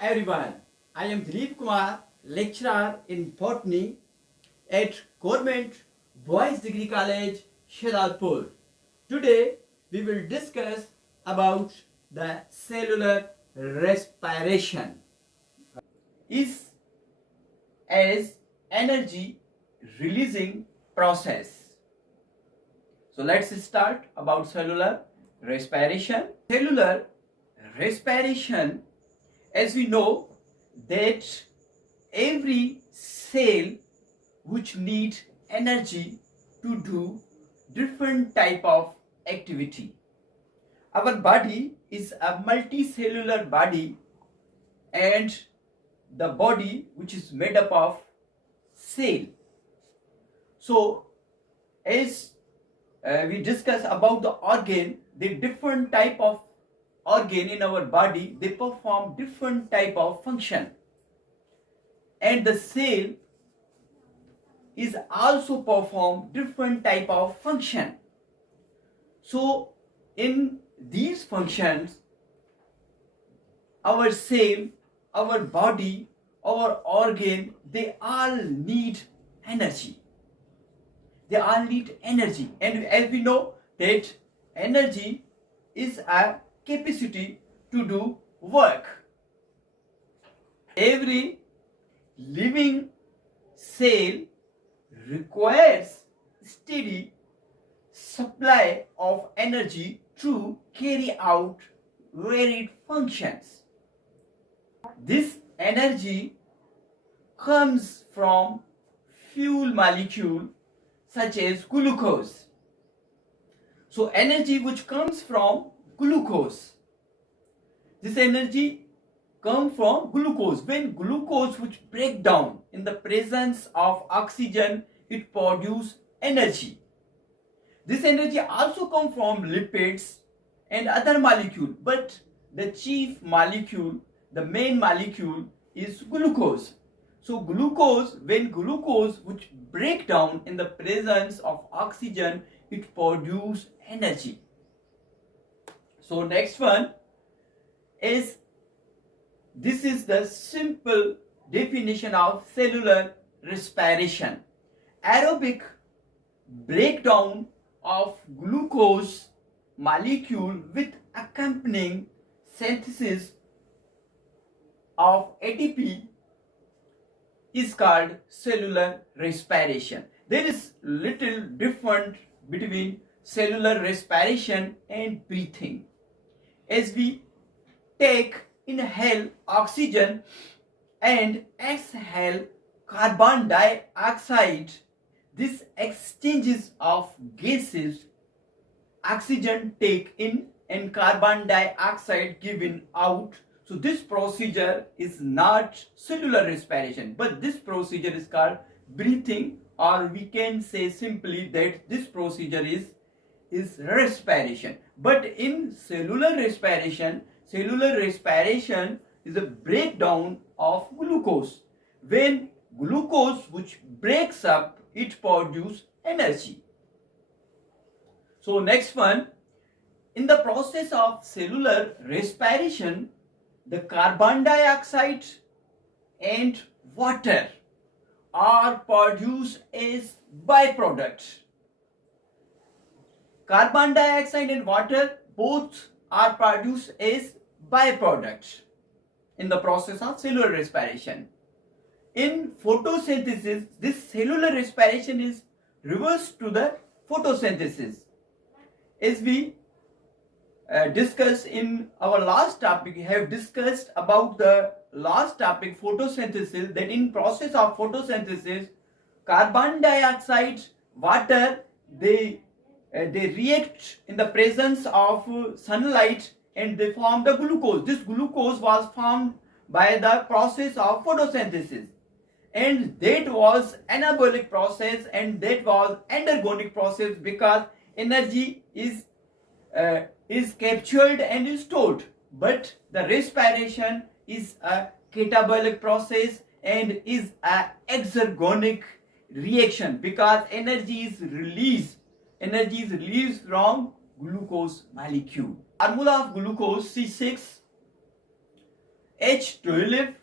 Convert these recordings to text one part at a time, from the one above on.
Everyone, I am Dileep Kumar, lecturer in Botany at Govt Boys Degree College, Shahdadpur. Today we will discuss about the cellular respiration is as energy releasing process. So let's start about cellular respiration. Cellular respiration, as we know that every cell which need energy to do different type of activity. Our body is a multicellular body, and the body which is made up of cell. So as we discuss about the organ, the different type of organ in our body, they perform different type of function, and the cell is also perform different type of function. So in these functions, our cell, our body, our organ, they all need energy. They all need energy, and as we know that energy is a capacity to do work. Every living cell requires steady supply of energy to carry out varied functions. This energy comes from fuel molecule such as glucose. So energy which comes from glucose, this energy comes from glucose. When glucose which break down in the presence of oxygen, it produce energy. This energy also comes from lipids and other molecule, but the chief molecule, the main molecule is glucose. So glucose, when glucose which break down in the presence of oxygen, it produce energy. So next one is, this is the simple definition of cellular respiration. Aerobic breakdown of glucose molecule with accompanying synthesis of ATP is called cellular respiration. There is little difference between cellular respiration and breathing. As we inhale oxygen and exhale carbon dioxide, this exchanges of gases, oxygen take in and carbon dioxide given out. So this procedure is not cellular respiration, but this procedure is called breathing, or we can say simply that this procedure is respiration. But in cellular respiration is a breakdown of glucose. When glucose which breaks up, it produces energy. So next one, in the process of cellular respiration, the carbon dioxide and water are produced as byproduct. Carbon dioxide and water both are produced as byproduct in the process of cellular respiration. In photosynthesis, this cellular respiration is reversed to the photosynthesis. As we discussed in our last topic, we have discussed about the last topic, photosynthesis, that in process of photosynthesis, carbon dioxide, water, they react in the presence of sunlight and they form the glucose. This glucose was formed by the process of photosynthesis, and that was anabolic process and that was endergonic process, because energy is captured and is stored. But the respiration is a catabolic process and is a exergonic reaction, because energy is released from glucose molecule. Formula of glucose C6 H12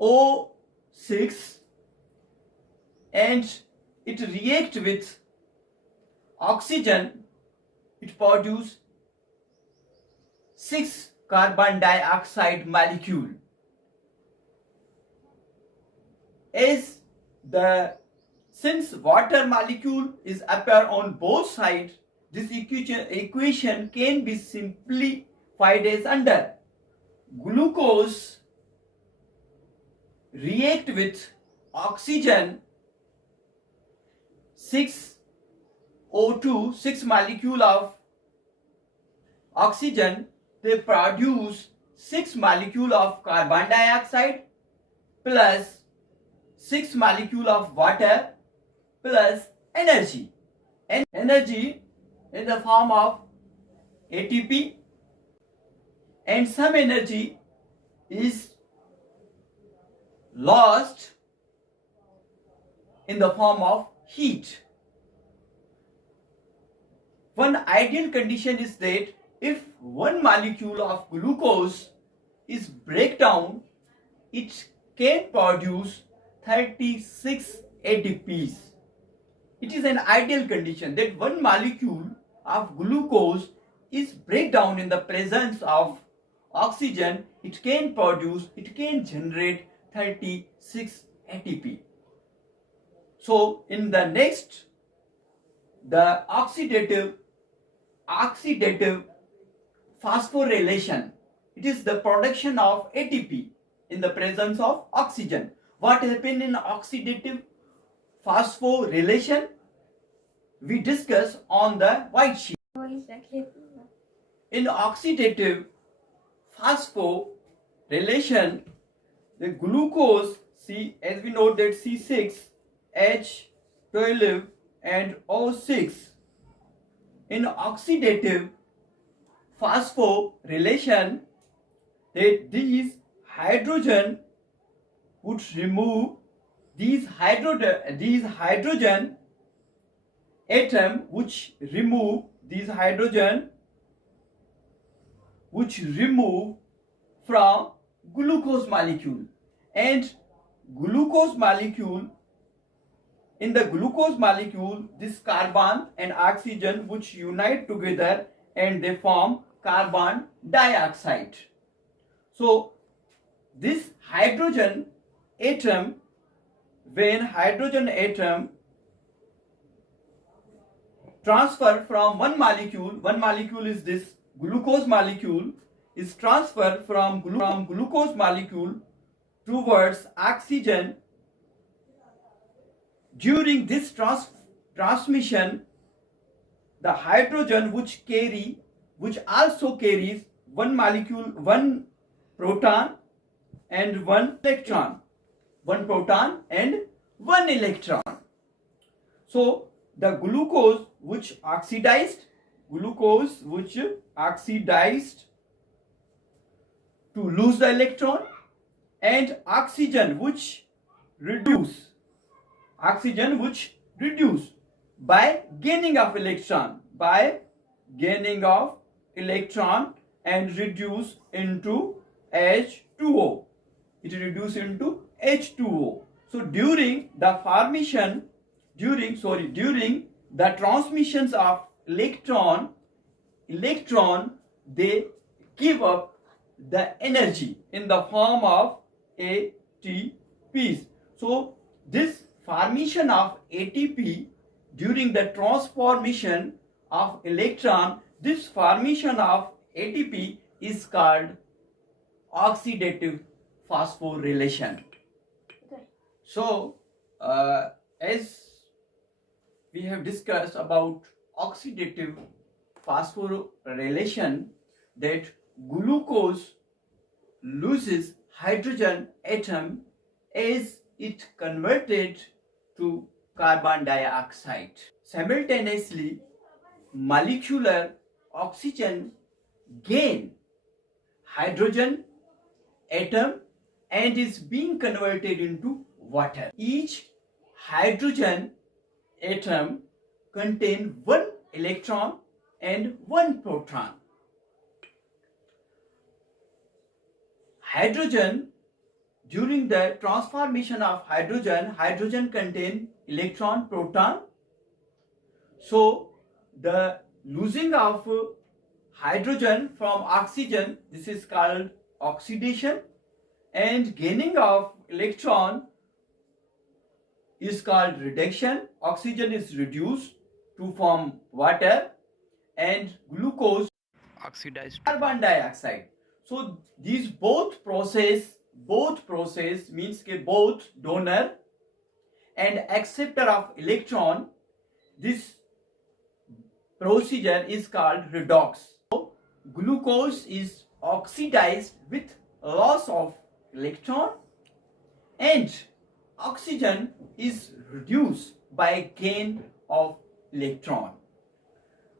O6 and it react with oxygen, it produce 6 carbon dioxide molecule. Since water molecule is appear on both sides, this equation can be simplified as under: glucose react with oxygen 6O2, 6 molecule of oxygen, they produce 6 molecule of carbon dioxide plus 6 molecule of water plus energy, and energy in the form of ATP, and some energy is lost in the form of heat. One ideal condition is that if one molecule of glucose is break down, it can produce 36 ATPs. It is an ideal condition that one molecule of glucose is break down in the presence of oxygen, it can generate 36 ATP. So in the next, the oxidative phosphorylation, it is the production of ATP in the presence of oxygen. What happens in oxidative phosphorylation? We discuss on the white sheet. In oxidative phosphorylation, the glucose, as we know that C6H12 and O6. In oxidative phosphorylation, that these hydrogen would remove these hydrogen atom which remove from glucose molecule, and glucose molecule, in the glucose molecule, this carbon and oxygen which unite together and they form carbon dioxide. So this hydrogen atom, when hydrogen atom transfer from one molecule is this glucose molecule, is transferred from glucose molecule towards oxygen. During this transmission, the hydrogen which also carries one proton and one electron. So the glucose which oxidized to lose the electron, and oxygen which reduce by gaining of electron and reduce into H2O. It reduces into H2O. So during the transmissions of electron, they give up the energy in the form of ATPs. So this formation of ATP during the transformation of electron, this formation of ATP is called oxidative phosphorylation. Okay. So as we have discussed about oxidative phosphorylation, that glucose loses hydrogen atom as it converted to carbon dioxide. Simultaneously, molecular oxygen gain hydrogen atom and is being converted into water. Each hydrogen atom contains one electron and one proton. hydrogen, during the transformation of hydrogen contain electron, proton. So the losing of hydrogen from oxygen, this is called oxidation, and gaining of electron is called reduction. Oxygen is reduced to form water, and glucose oxidized carbon dioxide. So these both process means ke both donor and acceptor of electron, this procedure is called redox. So glucose is oxidized with loss of electron, and oxygen is reduced by gain of electron.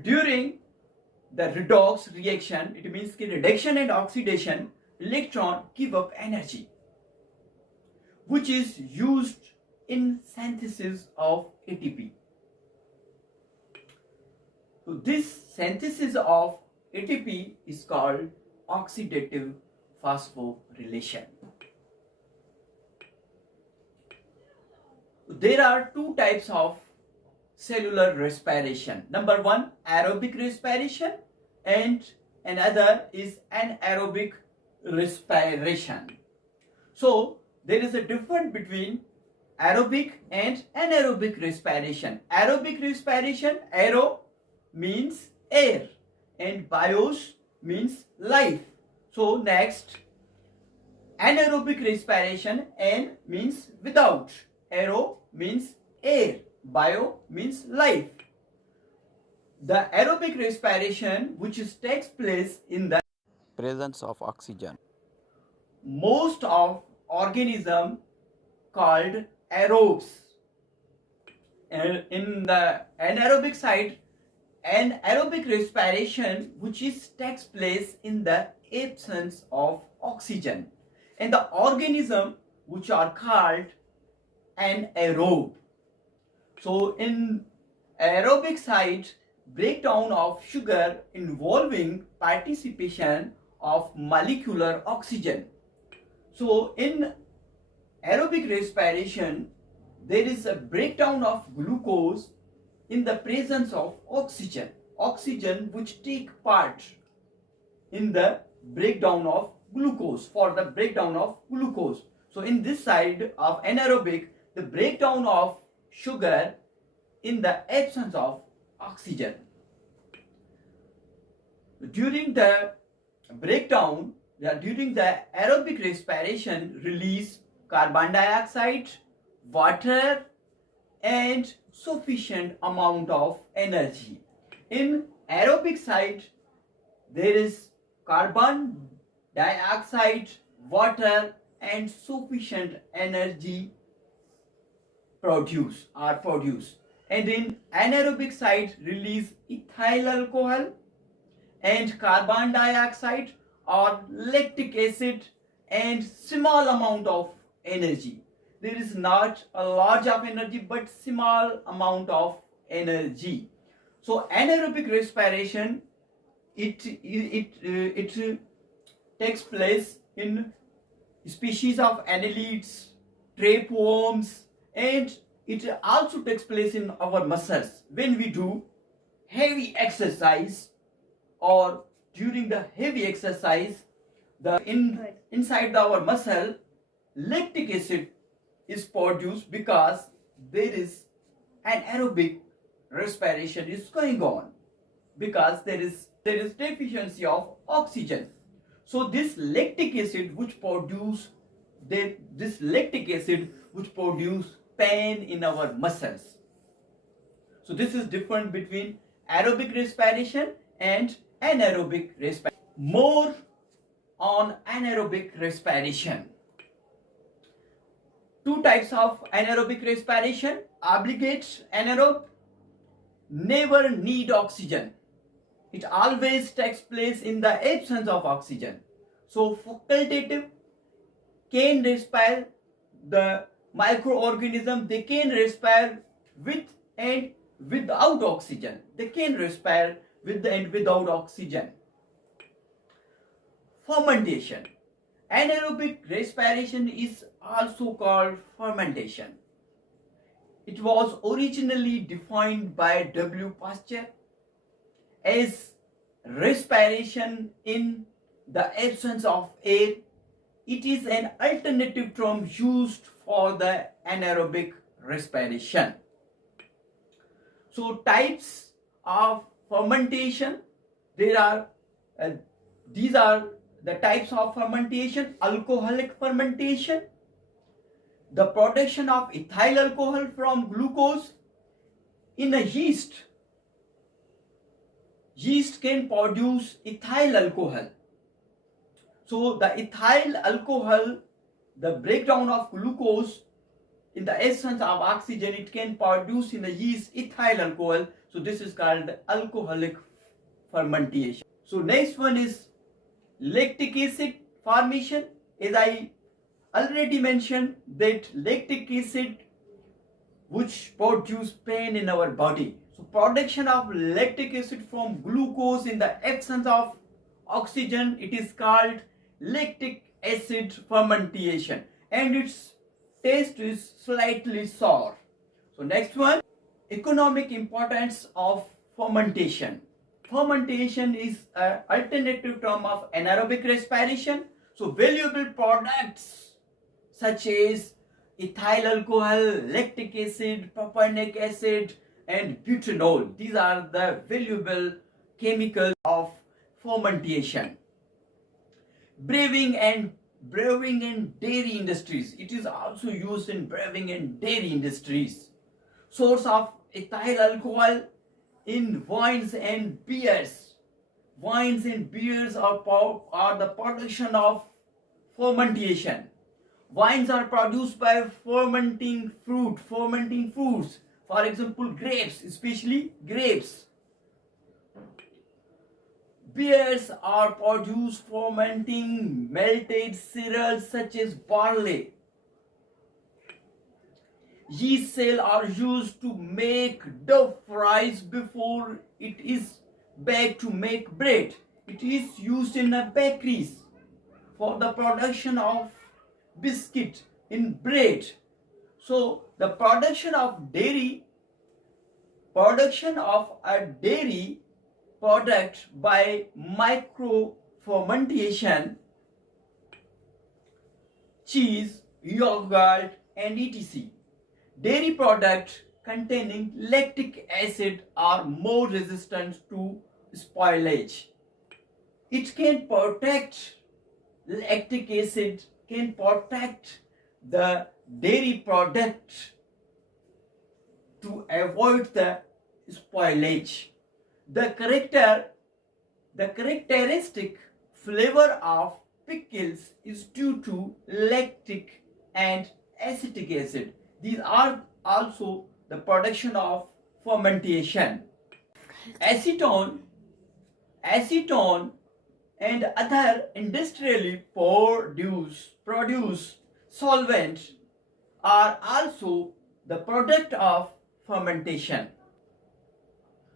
During the redox reaction, it means कि reduction and oxidation, electron give up energy, which is used in synthesis of ATP. So this synthesis of ATP is called oxidative phosphorylation. There are two types of cellular respiration. Number one, aerobic respiration, and another is anaerobic respiration. So there is a difference between aerobic and anaerobic respiration. Aerobic respiration, aero means air and bios means life. So next, anaerobic respiration, N means without, aero means air, bio means life. The aerobic respiration, which takes place in the presence of oxygen. Most of organism called aerobes. And in the anaerobic side, anaerobic respiration, which takes place in the absence of oxygen, and the organism which are called anaerobe. So in aerobic side, breakdown of sugar involving participation of molecular oxygen. So in aerobic respiration, there is a breakdown of glucose in the presence of oxygen. Oxygen which take part in the breakdown of glucose, for the breakdown of glucose. So in this side of anaerobic, the breakdown of sugar in the absence of oxygen. During the breakdown, during the aerobic respiration, release carbon dioxide, water, and sufficient amount of energy. In aerobic side, there is carbon dioxide, water, and sufficient energy produced. And in anaerobic side, release ethyl alcohol and carbon dioxide or lactic acid and small amount of energy. There is not a large of energy but small amount of energy. So anaerobic respiration, it takes place in species of annelids, tapeworms, and it also takes place in our muscles. When we do heavy exercise or during the heavy exercise, inside our muscle, lactic acid is produced because there is an aerobic respiration is going on, because there is deficiency of oxygen. So this lactic acid which produce pain in our muscles. So this is different between aerobic respiration and anaerobic respiration. More on anaerobic respiration. Two types of anaerobic respiration. Obligate anaerobe, never need oxygen. It always takes place in the absence of oxygen. So facultative, can respire, the microorganism, they can respire with and without oxygen. They can respire with and without oxygen. Fermentation. Anaerobic respiration is also called fermentation. It was originally defined by W. Pasteur as respiration in the absence of air. It is an alternative term used for the anaerobic respiration. So types of fermentation, these are the types of fermentation: alcoholic fermentation, the production of ethyl alcohol from glucose in a yeast. Yeast can produce ethyl alcohol. So the ethyl alcohol, the breakdown of glucose in the essence of oxygen, it can produce in the yeast ethyl alcohol. So this is called alcoholic fermentation. So next one is lactic acid formation. As I already mentioned, that lactic acid which produce pain in our body. So production of lactic acid from glucose in the absence of oxygen, it is called lactic acid fermentation, and its taste is slightly sour. So next one, economic importance of fermentation. Fermentation is an alternative term of anaerobic respiration. So valuable products such as ethyl alcohol, lactic acid, propionic acid, and butanol, these are the valuable chemicals of fermentation. Brewing and dairy industries, it is also used in brewing and dairy industries. Source of ethyl alcohol in wines and beers. Wines and beers are the production of fermentation. Wines are produced by fermenting fruits. For example, grapes, especially grapes. Beers are produced fermenting malted cereals such as barley. Yeast cells are used to make dough fries before it is baked to make bread. It is used in bakeries for the production of biscuit in bread. So the production of a dairy product by micro fermentation, cheese, yogurt, and etc. Dairy products containing lactic acid are more resistant to spoilage. It can protect, lactic acid can protect the dairy product to avoid the spoilage. The characteristic flavor of pickles is due to lactic and acetic acid. These are also the production of fermentation. Acetone and other industrially produced solvents are also the product of fermentation.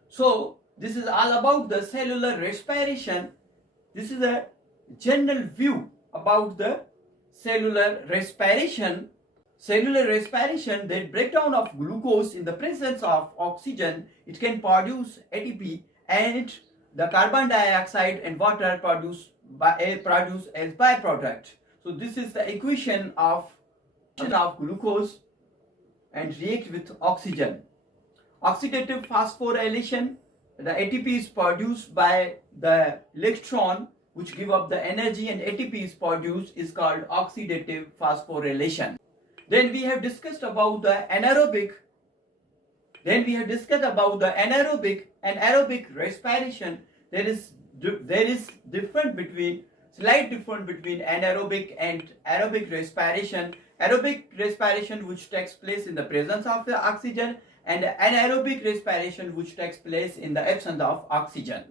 So this is all about the cellular respiration. This is a general view about the cellular respiration. Cellular respiration, the breakdown of glucose in the presence of oxygen, it can produce ATP, and the carbon dioxide and water produced as byproduct. So this is the equation of glucose and react with oxygen. Oxidative phosphorylation, the ATP is produced by the electron which give up the energy, and ATP is produced, is called oxidative phosphorylation. Then we have discussed about the anaerobic and aerobic respiration. There is slight difference between anaerobic and aerobic respiration. Aerobic respiration which takes place in the presence of the oxygen, and anaerobic respiration which takes place in the absence of oxygen.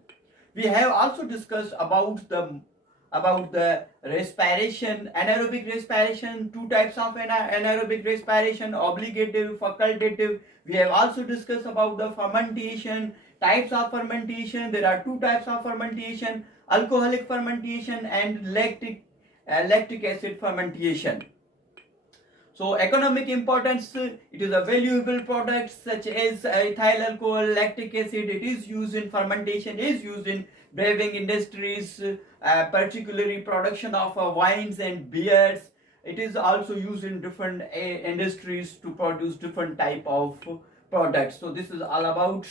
We have also discussed about the respiration, anaerobic respiration, two types of anaerobic respiration, obligative, facultative. We have also discussed about the fermentation, types of fermentation. There are two types of fermentation: alcoholic fermentation and lactic lactic acid fermentation. So economic importance, it is a valuable product such as ethyl alcohol, lactic acid. It is used in fermentation, is used in brewing industries, particularly production of wines and beers. It is also used in different industries to produce different type of products. So this is all about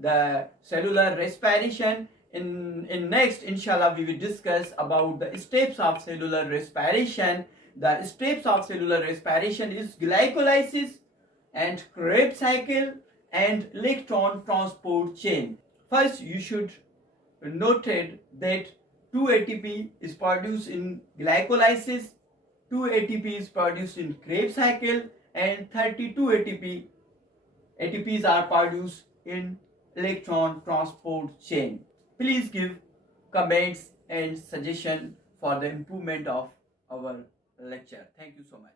the cellular respiration. In next, inshallah, we will discuss about the steps of cellular respiration. The steps of cellular respiration is glycolysis and Krebs cycle and electron transport chain. First, you should note that 2 ATP is produced in glycolysis, 2 ATP is produced in Krebs cycle, and 32 ATPs are produced in electron transport chain. Please give comments and suggestion for the improvement of our lecture. Thank you so much.